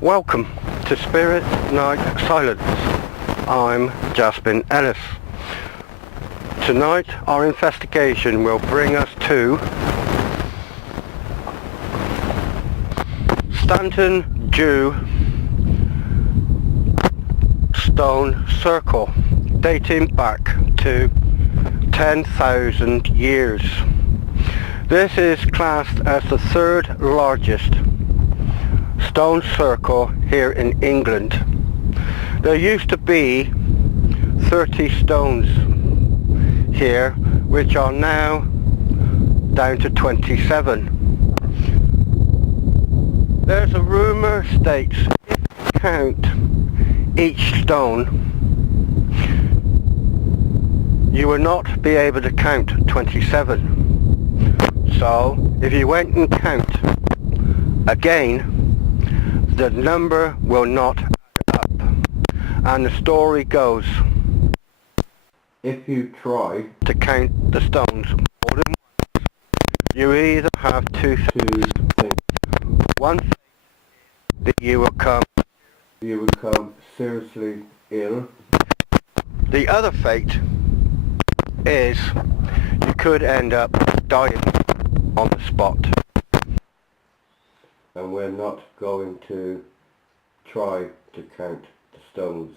Welcome to Spirit Night Silence. I'm Jasmine Ellis. Tonight our investigation will bring us to Stanton Jew stone circle dating back to 10,000 years. This is classed as the third largest stone circle here in England. There used to be 30 stones here, which are now down to 27. There's a rumour states if you count each stone, you will not be able to count 27. So if you went and count again, the number will not add up. And the story goes, if you try to count the stones more than once, you either have two things. One thing that you will become seriously ill. The other fate is you could end up dying on the spot. And we're not going to try to count the stones.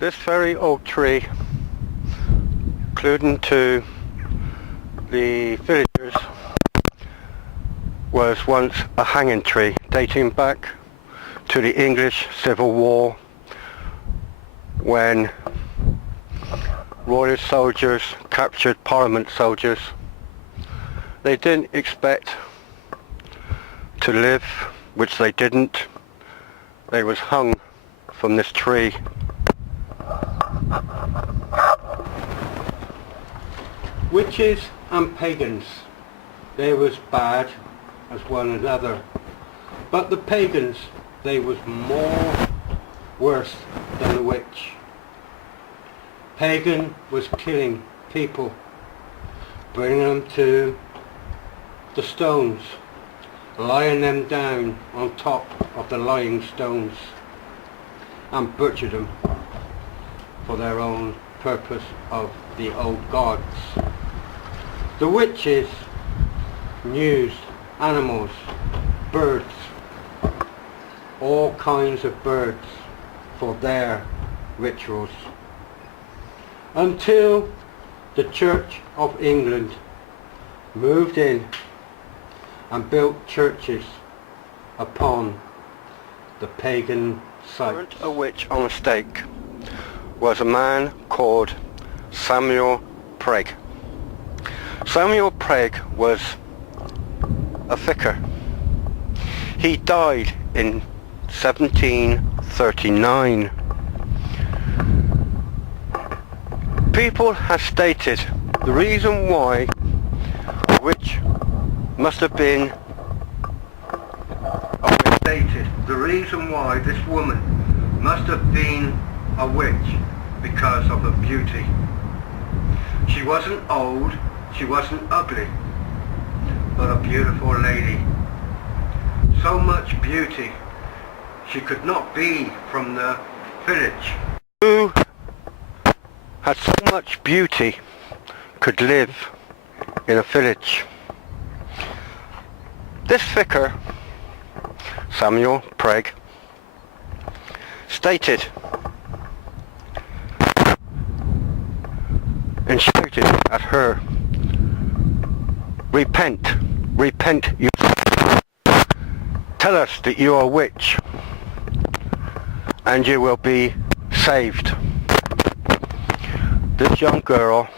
This very old tree, including to the villagers, was once a hanging tree dating back to the English Civil War, when royal soldiers captured Parliament soldiers. They didn't expect to live, which they didn't. They was hung from this tree. Witches and pagans, they was bad as one another. But the pagans, they was more worse than the witch. Pagan was killing people, bringing them to the stones, lying them down on top of the lying stones, and butchered them for their own purpose of the old gods. The witches used animals, birds, all kinds of birds for their rituals, until the Church of England moved in and built churches upon the pagan site. A witch on a stake was a man called Samuel Pregg. Samuel Pregg was a vicar. He died in 1739. People have stated the reason why a witch must have been the reason why this woman must have been a witch because of her beauty. She wasn't old, she wasn't ugly, but a beautiful lady. So much beauty, she could not be from the village. Who had so much beauty could live in a village? This vicar, Samuel Pregg, stated and shouted at her, "Repent, repent yourself. Tell us that you are a witch, and you will be saved." This young girl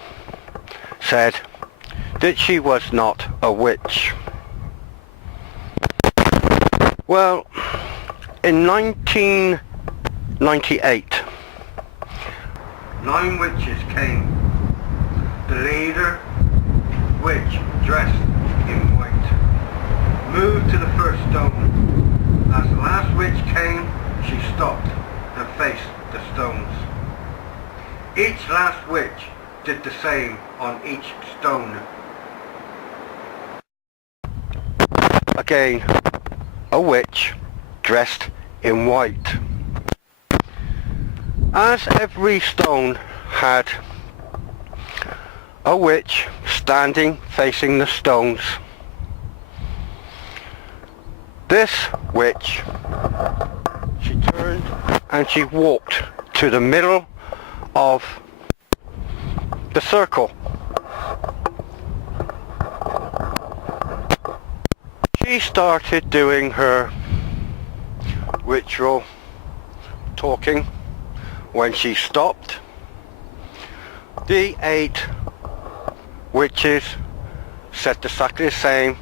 said that she was not a witch. Well, in 1998, 9 witches came. The leader, witch dressed in white, moved to the first stone. As the last witch came, she stopped to face the stones. Each last witch did the same on each stone. Again, a witch dressed in white. As every stone had a witch standing facing the stones, this witch, she turned and she walked to the middle of the circle. She started doing her ritual talking. When she stopped, the 8 witches said exactly the same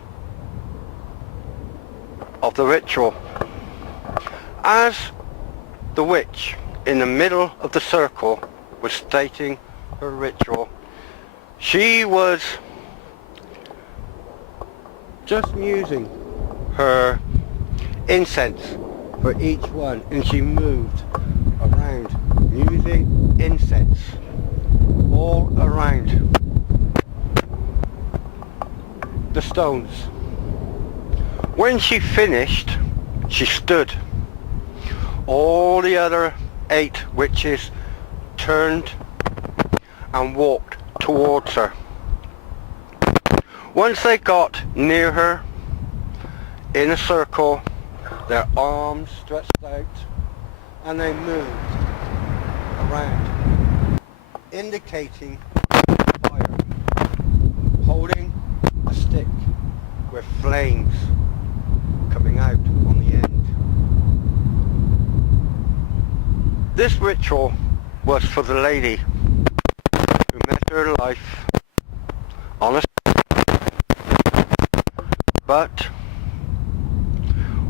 of the ritual. As the witch in the middle of the circle was stating her ritual, she was just using her incense for each one, and she moved around using incense all around the stones. When she finished, she stood. All the other 8 witches turned and walked towards her. Once they got near her, in a circle, their arms stretched out and they moved around, indicating fire, holding a stick with flames coming out on the end. This ritual was for the lady who met her life on a but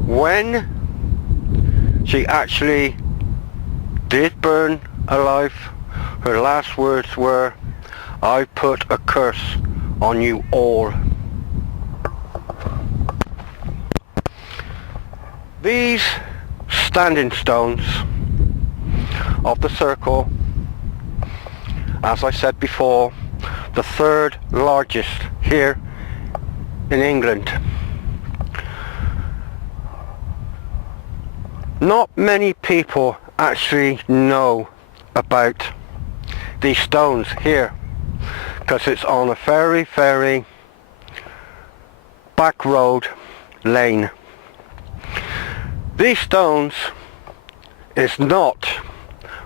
when she actually did burn alive, her last words were, "I put a curse on you all." These standing stones of the circle, as I said before, the 3rd largest here in England. Not many people actually know about these stones here, because it's on a very, very back road lane. These stones is not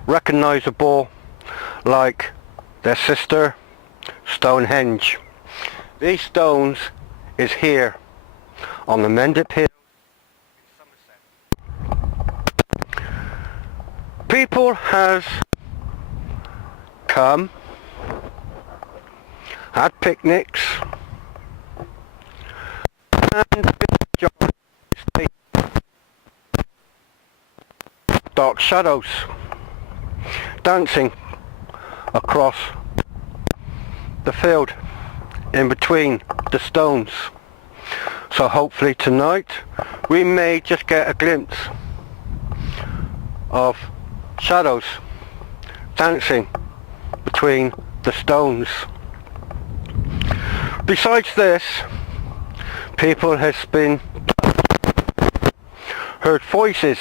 recognizable like their sister Stonehenge. These stones is here on the Mendip Hill in Somerset. People has come, had picnics, and dark shadows dancing across the field in between the stones. So hopefully tonight we may just get a glimpse of shadows dancing between the stones. Besides this, people has been heard voices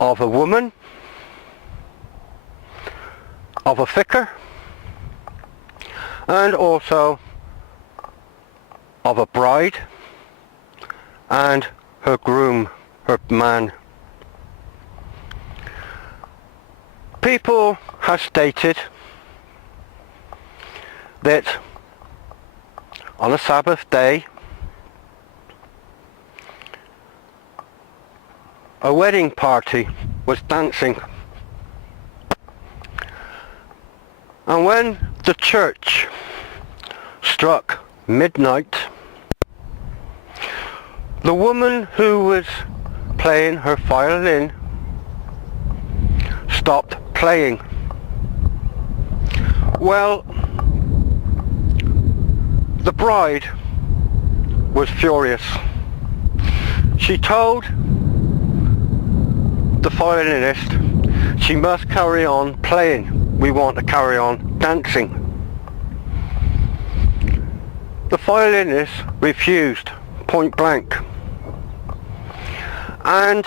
of a woman, of a vicar, and also of a bride and her groom, her man. People have stated that on a Sabbath day a wedding party was dancing, and when the church struck midnight, the woman who was playing her violin stopped playing. Well, the bride was furious. She told the violinist she must carry on playing. We want to carry on dancing. The violinist refused, point blank. And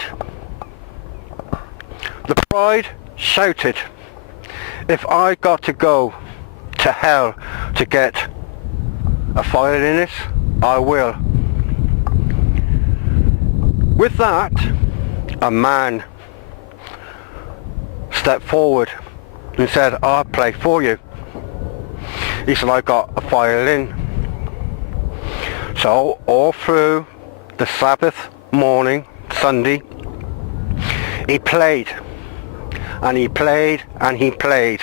the bride shouted, if I got to go to hell to get a violinist, I will. With that, a man stepped forward and said, I'll play for you. He said, I got a violin. So all through the Sabbath morning, Sunday, he played and he played and he played.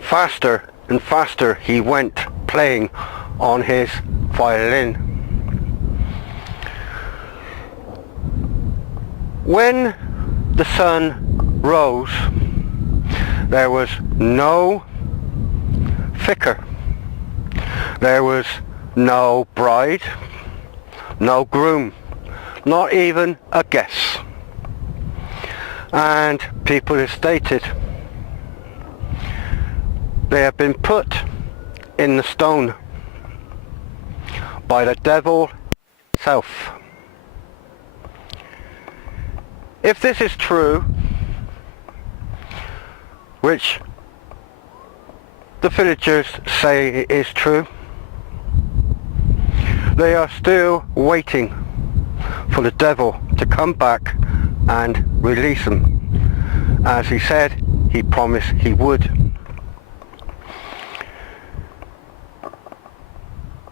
Faster and faster he went playing on his violin. When the sun rose, there was no vicar, there was no bride, no groom, not even a guest. And people have stated they have been put in the stone by the devil himself. If this is true, which the villagers say it is true, they are still waiting for the devil to come back and release them, as he said he promised he would.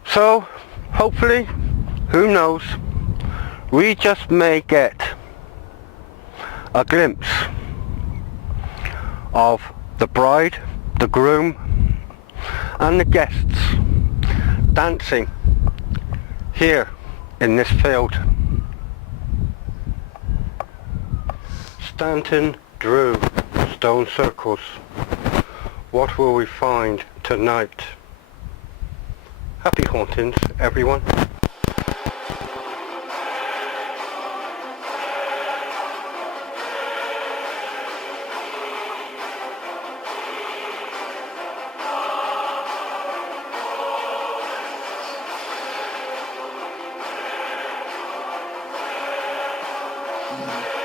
So hopefully, who knows, we just may get a glimpse of the bride, the groom and the guests dancing here in this field. Stanton drew stone circles. What will we find tonight? Happy hauntings, everyone. Mm-hmm.